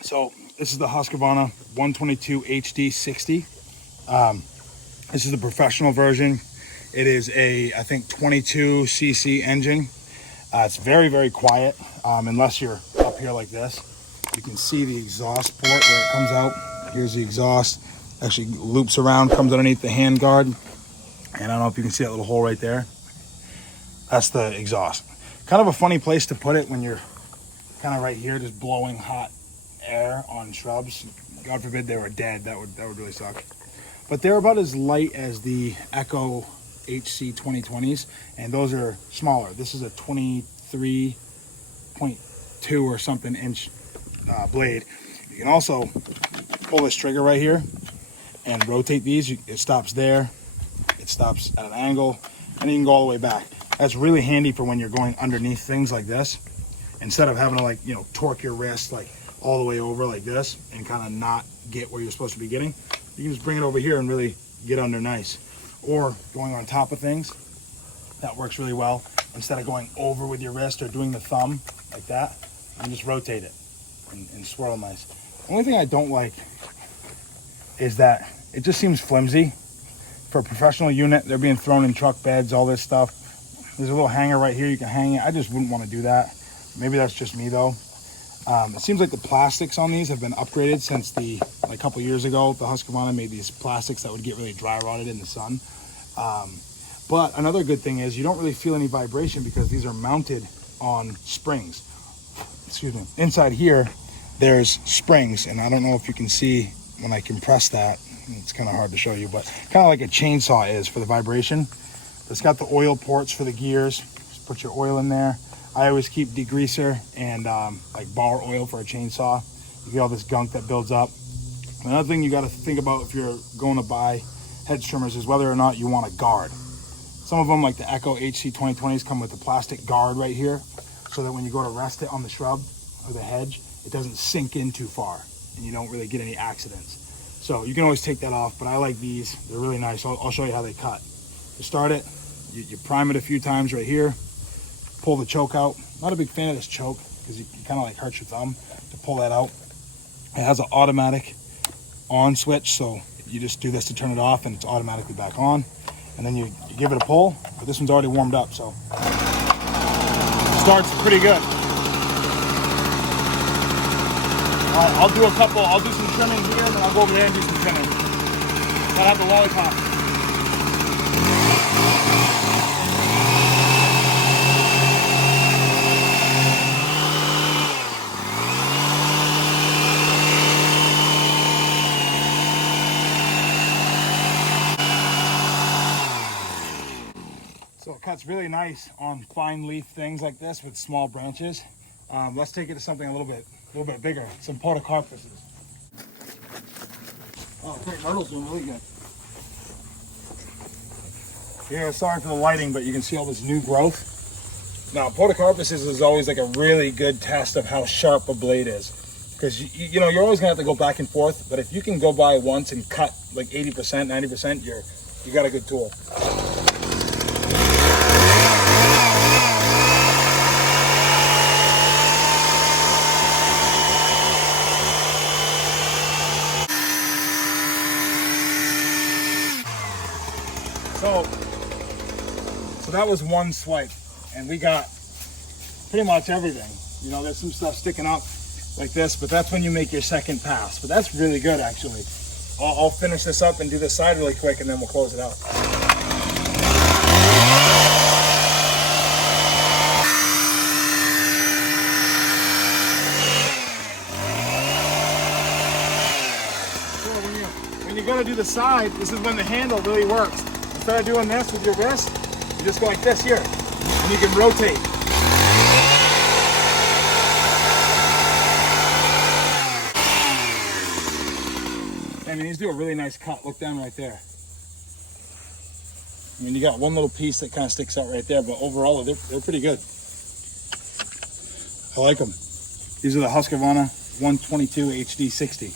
So this is the Husqvarna 122 HD 60. This is the professional version. It is a, I think, 22 cc engine. It's very, very quiet, unless you're up here like this. You can see the exhaust port where it comes out. Here's the exhaust. Actually loops around, comes underneath the hand guard. And I don't know if you can see that little hole right there. That's the exhaust. Kind of a funny place to put it when you're kind of right here, just blowing hot air on shrubs. God forbid they were dead. That would really suck. But they're about as light as the Echo HC 2020s, and those are smaller. This is a 23.2 or something inch blade. You can also pull this trigger right here and rotate these. It stops there, it stops at an angle, and you can go all the way back. That's really handy for when you're going underneath things like this. Instead of having to, like, you know, torque your wrist like all the way over like this and kind of not get where you're supposed to be getting, you can just bring it over here and really get under nice. Or going on top of things, that works really well. Instead of going over with your wrist or doing the thumb like that, you can just rotate it and swirl nice. The only thing I don't like is that it just seems flimsy. For a professional unit, they're being thrown in truck beds, all this stuff. There's a little hanger right here, you can hang it. I just wouldn't want to do that. Maybe that's just me though. It seems like the plastics on these have been upgraded since a couple years ago. The Husqvarna made these plastics that would get really dry rotted in the sun. But another good thing is you don't really feel any vibration because these are mounted on springs. Excuse me. Inside here, there's springs, and I don't know if you can see when I compress that. It's kind of hard to show you, but kind of like a chainsaw is for the vibration. It's got the oil ports for the gears. Just put your oil in there. I always keep degreaser and like bar oil for a chainsaw. You get all this gunk that builds up. Another thing you got to think about if you're going to buy hedge trimmers is whether or not you want a guard. Some of them, like the Echo HC 2020s, come with a plastic guard right here, so that when you go to rest it on the shrub or the hedge, it doesn't sink in too far and you don't really get any accidents. So you can always take that off, but I like these. They're really nice. I'll show you how they cut. To start it, you prime it a few times right here, pull the choke out. Not a big fan of this choke because you kind of like hurt your thumb to pull that out. It has an automatic on switch, so you just do this to turn it off and it's automatically back on. And then you give it a pull, but this one's already warmed up, so it starts pretty good. All right, I'll do some trimming here, and then I'll go over there and do some trimming. I'll have the lollipop. So it cuts really nice on fine leaf things like this with small branches. Let's take it to something a little bit bigger. Some podocarpuses. Oh, great, myrtle's doing really good. Yeah, sorry for the lighting, but you can see all this new growth. Now, podocarpuses is always like a really good test of how sharp a blade is, because you know you're always gonna have to go back and forth. But if you can go by once and cut like 80%, 90%, you got a good tool. So that was one swipe, and we got pretty much everything. You know, there's some stuff sticking up like this, but that's when you make your second pass. But that's really good, actually. I'll finish this up and do this side really quick, and then we'll close it out. So when you're gonna do the side, this is when the handle really works. Instead of doing this with your wrist, you just go like this here, and you can rotate. I mean, these do a really nice cut. Look down right there. I mean, you got one little piece that kind of sticks out right there, but overall, they're pretty good. I like them. These are the Husqvarna 122 HD 60.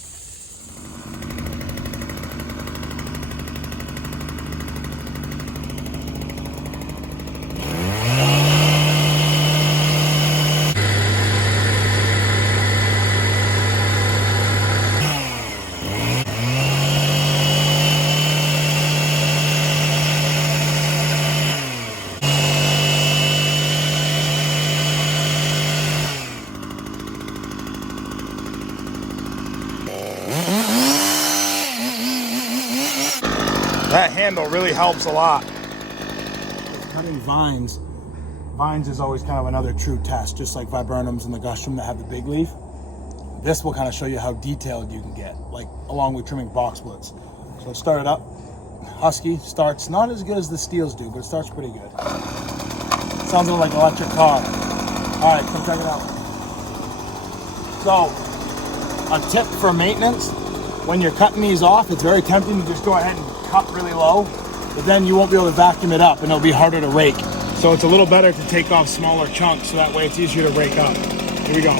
handle really helps a lot. Cutting vines is always kind of another true test, just like viburnums and ligustrum that have the big leaf. This will kind of show you how detailed you can get, like along with trimming boxwoods. So let's start it up. Husky starts not as good as the stihls do, but it starts pretty good. Sounds like an electric car. All right, come check it out. So, a tip for maintenance, when you're cutting these off, it's very tempting to just go ahead and cut really low, but then you won't be able to vacuum it up and it'll be harder to rake. So it's a little better to take off smaller chunks so that way it's easier to rake up. Here we go.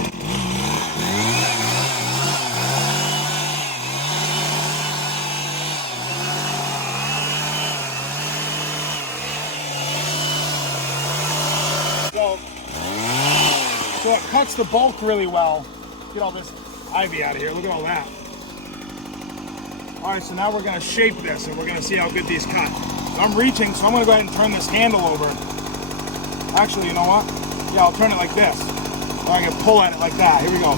So it cuts the bulk really well. Get all this ivy out of here. Look at all that. All right, so now we're gonna shape this and we're gonna see how good these cut. So I'm reaching, so I'm gonna go ahead and turn this handle over. Actually, you know what? Yeah, I'll turn it like this. So I can pull at it like that. Here we go.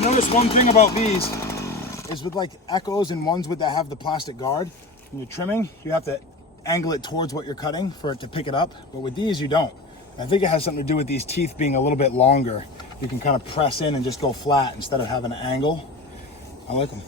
Notice one thing about these is with like Echoes and ones with that have the plastic guard, when you're trimming, you have to angle it towards what you're cutting for it to pick it up. But with these, you don't. I think it has something to do with these teeth being a little bit longer. You can kind of press in and just go flat instead of having an angle. I like them.